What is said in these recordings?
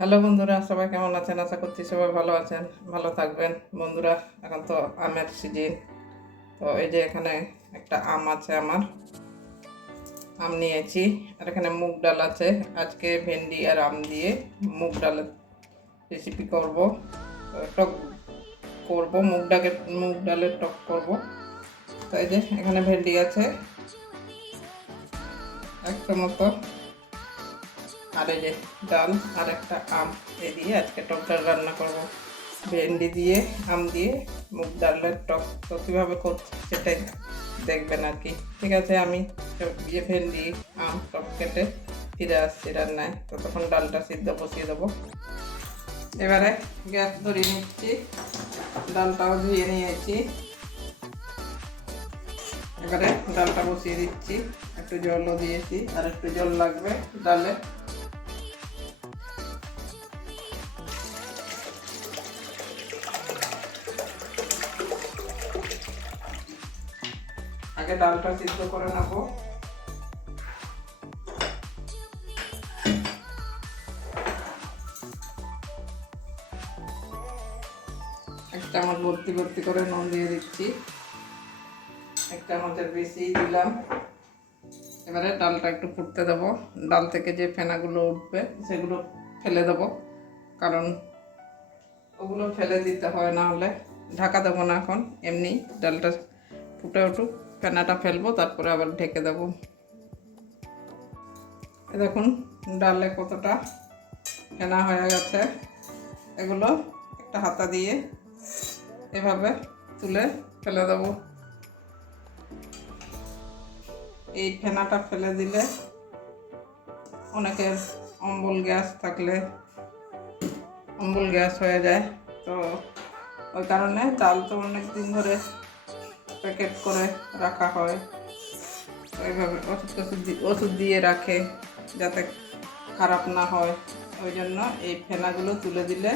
Hello বন্ধুরা, সবাই কেমন আছেন? আশা করছি সবাই ভালো আছেন, ভালো থাকবেন। বন্ধুরা, এখন তো আমের সিজন তো এই যে এখানে একটা আম আছে আমার। আম নিয়েছি, আর এখানে মুগ ডাল আছে। আজকে ভেন্ডি আর আম দিয়ে মুগ ডালের রেসিপি করব। টক করব, মুগ ডালের মুগ ডালের টক করব। তো এই যে এখানে ভেন্ডি আছে। একটা মতো। আর যে ডাল আর একটা আম এ দিয়ে আজকে টক রান্না করব। ভেন্ডি দিয়ে, আম দিয়ে, মুগ ডালের টক। তো কীভাবে করছি সেটাই দেখবেন আর কি। ঠিক আছে, আমি ইয়ে ভেন্ডি, আম টক কেটে ফিরে আসছি রান্নায়। তো তখন ডালটা সিদ্ধ বসিয়ে দেবো। এবারে গ্যাস ধরিয়ে নিচ্ছি। ডালটাও ধুয়ে নিয়েছি। এবারে ডালটা বসিয়ে দিচ্ছি। একটু জলও দিয়েছি। আর একটু জল লাগবে ডালে। আগে ডালটা সিদ্ধ করে নেব। এক চামচ ভর্তি ভর্তি করে নুন দিয়ে দিচ্ছি। এক চামচের বেশি দিলাম। এবারে ডালটা একটু ফুটতে দেবো। ডাল থেকে যে ফেনাগুলো উঠবে, সেগুলো ফেলে দেবো। কারণ ওগুলো ফেলে দিতে হয় না হলে। ঢাকা দেবো না এখন, এমনি ডালটা ফুটে উঠুক। ফেনাটা ফেলব, তারপরে আবার ঢেকে দেবো। দেখুন, ডালে কতটা ফেনা হয়ে গেছে। এগুলো একটা হাতা দিয়ে এভাবে তুলে ফেলে দেবো। এই ফেনাটা ফেলে দিলে অনেকের অম্বল গ্যাস থাকলে অম্বল গ্যাস হয়ে যায়। তো ওই কারণে ডাল তো অনেক দিন ধরে প্যাকেট করে রাখা হয়। এইভাবে ওষুধ টষুধ ওষুধ দিয়ে রাখে যাতে খারাপ না হয়। ওই জন্য এই ফেনাগুলো তুলে দিলে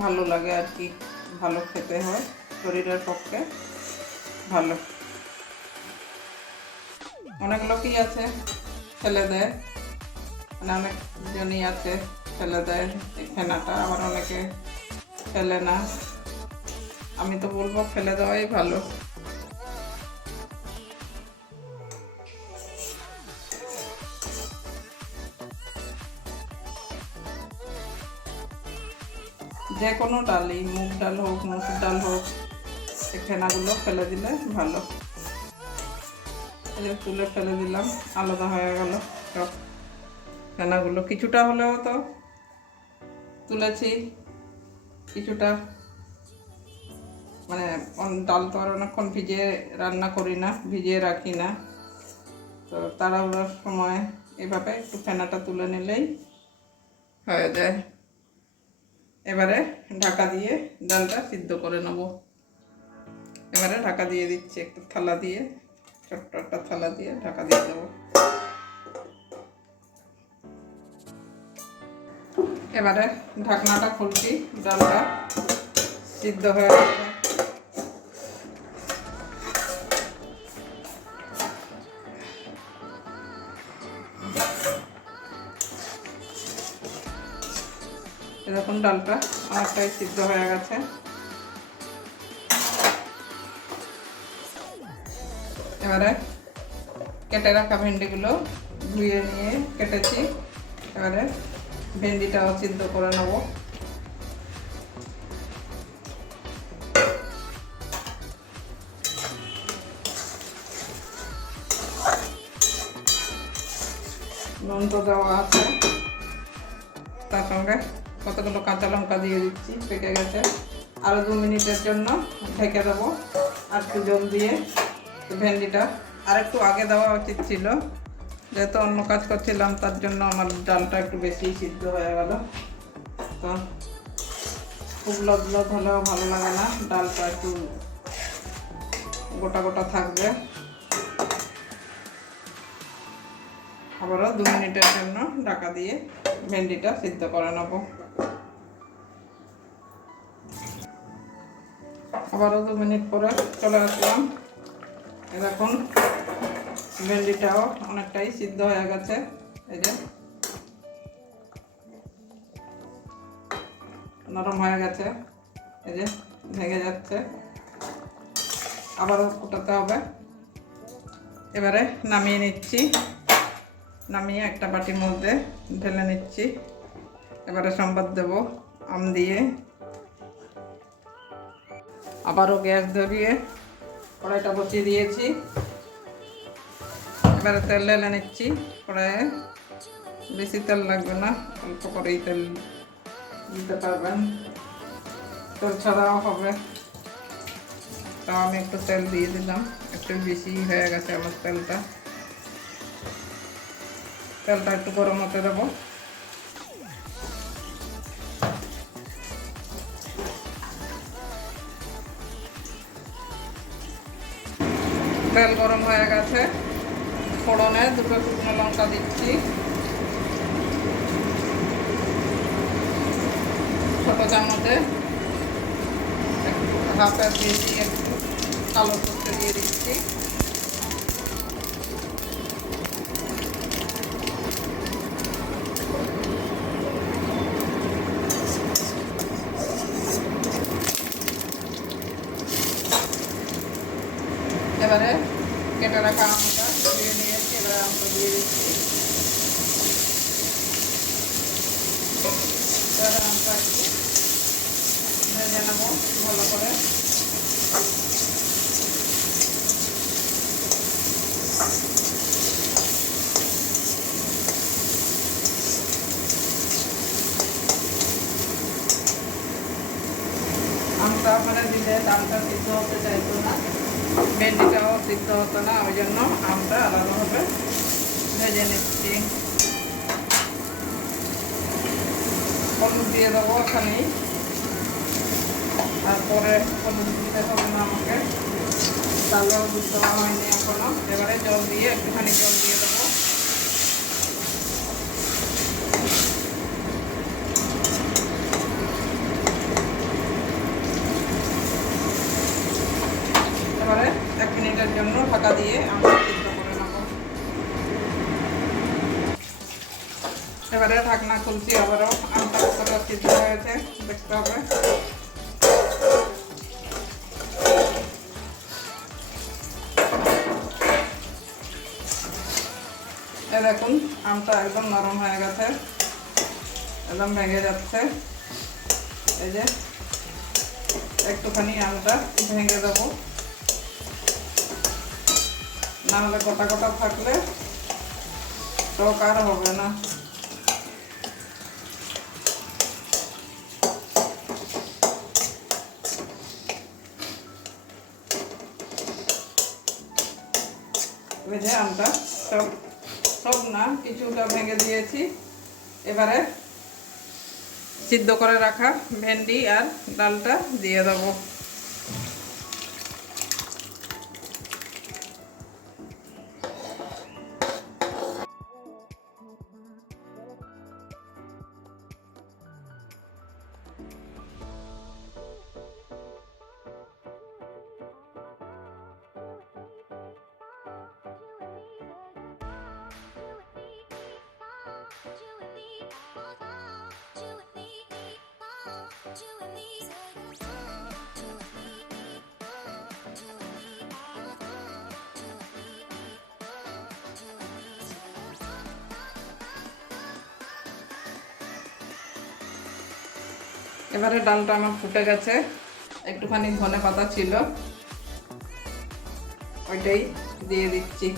ভালো লাগে আর কি, ভালো খেতে হয়। শরীরের পক্ষে ভালো। অনেক লোকই আছে, ফেলে দেয়। মানে অনেক জনই আছে, ফেলে দেয় এই ফেনাটা। আবার অনেকে ফেলে না। আমি তো বলব ফেলে দেওয়াই ভালো। যে কোনো ডালই মুগ ডাল হোক মসুর ডাল হোক ফেনাগুলো ফেলে দিলে ভালো। তুলে ফেলে দিলাম, আলাদা হয়ে গেল। ফেনাগুলো কিছুটা হলেও তো তুলেছি, কিছুটা মানে ডাল তো আর অনেকক্ষণ ভিজিয়ে রান্না করি না, ভিজিয়ে রাখি না। তো তাড়াহুড়োর সময় এভাবে একটু ফেনাটা তুলে নিলেই হয়ে যায়। এবারে ঢাকা দিয়ে ডালটা সিদ্ধ করে নেব। এবারে ঢাকা দিয়ে দিচ্ছি একটু থালা দিয়ে, ছোট্ট একটা থালা দিয়ে ঢাকা দিয়ে দেবো। এবারে ঢাকনাটা খুলছি, ডালটা সিদ্ধ হয়ে গেছে। ডালটা অনেকটাই সিদ্ধ হয়ে গেছে। এবারে কেটে রাখা ভেন্ডিগুলো ধুয়ে নিয়ে কেটেছি। এবারে ভেন্ডিটাও সিদ্ধ করে নেব। নুন তো দেওয়া আছে। তার সঙ্গে কতগুলো কাঁচা লঙ্কা দিয়ে দিচ্ছি, পেকে গেছে। আরও দু মিনিটের জন্য ঢেকে দেবো। আর একটু জল দিয়ে ভেন্ডিটা। আর একটু আগে দেওয়া উচিত ছিল। যেহেতু অন্য কাজ করছিলাম, তার জন্য আমার ডালটা একটু বেশি সিদ্ধ হয়ে গেল। তো খুব লদলদ হলেও ভালো লাগে না। ডালটা একটু গোটা গোটা থাকবে। আবারও দু মিনিটের জন্য ঢাকা দিয়ে ভেন্ডিটা সিদ্ধ করে নেব। আবারও দু মিনিট পরে চলে আসলাম। এ দেখুন, ভেন্ডিটাও অনেকটাই সিদ্ধ হয়ে গেছে। এই যে, নরম হয়ে গেছে। এই যে, ভেঙে যাচ্ছে। আবারও ফোটাতে হবে। এবারে নামিয়ে নিচ্ছি। নামিয়ে একটা বাটির মধ্যে ঢেলে নিচ্ছি। এবারে সম্বাদ দেব আম দিয়ে। আবারও গ্যাস ধরিয়ে কড়াইটা বসিয়ে দিয়েছি। এবারে তেল ঢেলে নিচ্ছি। কড়াইয়ে বেশি তেল লাগবে না, অল্প করেই তেল দিতে পারবেন। তেল ছাড়াও হবে। তাও আমি একটু তেল দিয়ে দিলাম। একটু বেশি হয়ে গেছে আমার তেলটা। তেলটা একটু গরম হতে দেবো। তেল গরম হয়ে গেছে। ফোড়নে দুটো শুকনো লঙ্কা দিচ্ছি। ছোট চামচে হাফে দিয়ে দিয়ে কালো সরষে দিয়ে দিচ্ছি। এবারে কেটে রাখা আমটা দিয়ে নিয়েছি এবারে আমটা দিয়ে দিচ্ছি। এবারে আমটা একটু ভেজে নেব ভালো করে। আমটা মানে দিলে ডালটা সিদ্ধ হতে চাইতো ভেন্ডিটাও সিদ্ধ হতো না, ওই জন্য আমটা আলাদাভাবে ভেজে নিচ্ছি। হলুদ দিয়ে দেবো খানি তারপরে হলুদ দিতে হবে না আমাকে। তাহলে হলুদ দেওয়া হয়নি এখনও। এবারে জল দিয়ে একটুখানি জল দিয়ে দেবো এবারে এক মিনিটের জন্য ঢাকা দিয়ে এবারে ঢাকনা খুলছি, আবারও আমটা কতটা সিদ্ধ হয়েছে, দেখতে হবে। দেখুন, আমটা একদম নরম হয়ে গেছে, একদম ভেঙে যাচ্ছে। এই যে, একটুখানি আমটা ভেঙে দেবো। না হলে গোটা গোটা থাকলে টক আর হবে না। যে আমটা, সব সব না, কিছুটা ভেঙে দিয়েছি। এবারে সিদ্ধ করে রাখা ভেন্ডি আর ডালটা দিয়ে দেবো। এবারে ডালটা আমার ফুটে গেছে। একটুখানি ধনে পাতা ছিল। ওইটাই দিয়ে দিচ্ছি।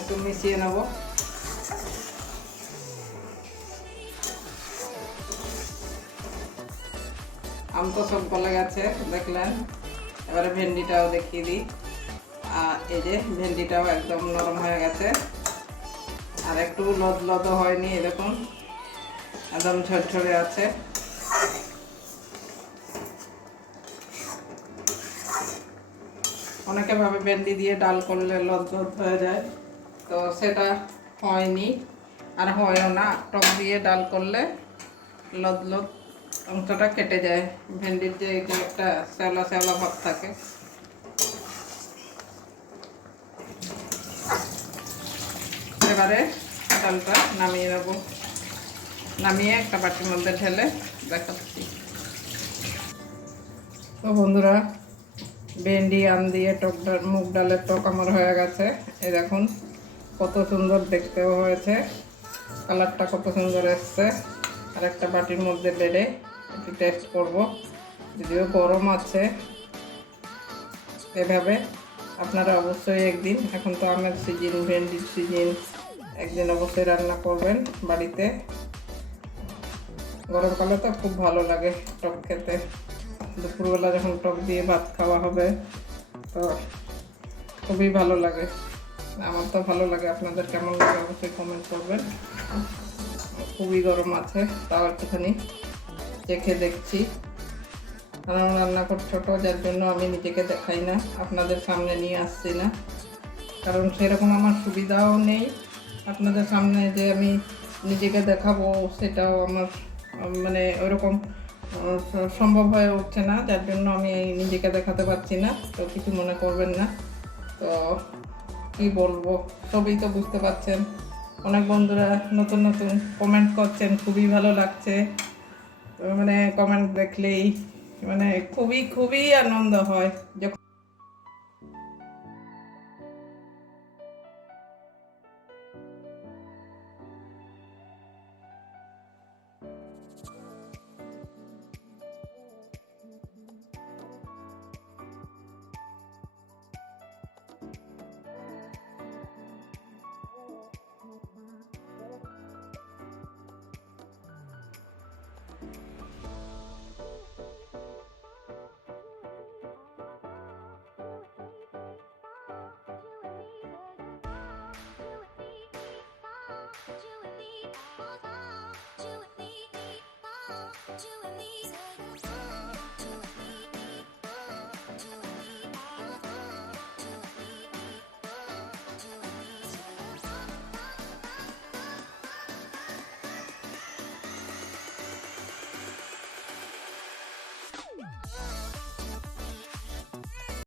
একটু মিশিয়ে নেব। আম তো সব গলে গেছে, দেখলেন। এবারে ভেন্ডিটাও দেখিয়ে দিই। আর এই যে ভেন্ডিটাও একদম নরম হয়ে গেছে। আর একটু লদ লদ হয়নি, এরকম। একদম ঝরঝরে আছে। অনেকে ভাবে ভেন্ডি দিয়ে ডাল করলে লদ লদ হয়ে যায়। তো সেটা হয়নি। আর হয়ও না, টক দিয়ে ডাল করলে লদ লদ অংশটা কেটে যায়, ভেন্ডির যে একটা শ্যাওলা শ্যাওলা ভাব থাকে। এবারে ডালটা নামিয়ে নেব। নামিয়ে একটা বাটির মধ্যে ঢেলে দেখাচ্ছি। তো বন্ধুরা, ভেন্ডি, আম দিয়ে টক ডাল, মুগ ডালের টক আমার হয়ে গেছে। এই দেখুন, কত সুন্দর দেখতেও হয়েছে। কালারটা কত সুন্দর এসছে। আর একটা বাটির মধ্যে বেড়ে একটু টেস্ট করব। যদিও গরম আছে এভাবে। আপনারা অবশ্যই একদিন, এখন তো আমের সিজন ভেন্ডির সিজন একদিন অবশ্যই রান্না করবেন বাড়িতে। গরমকালে তো খুব ভালো লাগে টক খেতে। দুপুরবেলা যখন টক দিয়ে ভাত খাওয়া হবে, তো খুবই ভালো লাগে। আমার তো ভালো লাগে, আপনাদের কেমন লাগে অবশ্যই কমেন্ট করবেন। খুবই গরম আছে, তাও একটুখানি। চেখে দেখছি। আমার রান্নাঘর ছোটো যার জন্য আমি নিজেকে দেখাই না, আপনাদের সামনে নিয়ে আসছি না। কারণ সেরকম আমার সুবিধাও নেই। আপনাদের সামনে যে আমি নিজেকে দেখাবো, সেটাও আমার মানে ওরকম সম্ভব হয়ে উঠছে না। যার জন্য আমি নিজেকে দেখাতে পারছি না, তো কিছু মনে করবেন না। তো কি বলব, সবই তো বুঝতে পারছেন। অনেক বন্ধুরা নতুন নতুন কমেন্ট করছেন, খুবই ভালো লাগছে। মানে কমেন্ট দেখলেই মানে খুবই খুবই আনন্দ হয়। যখন you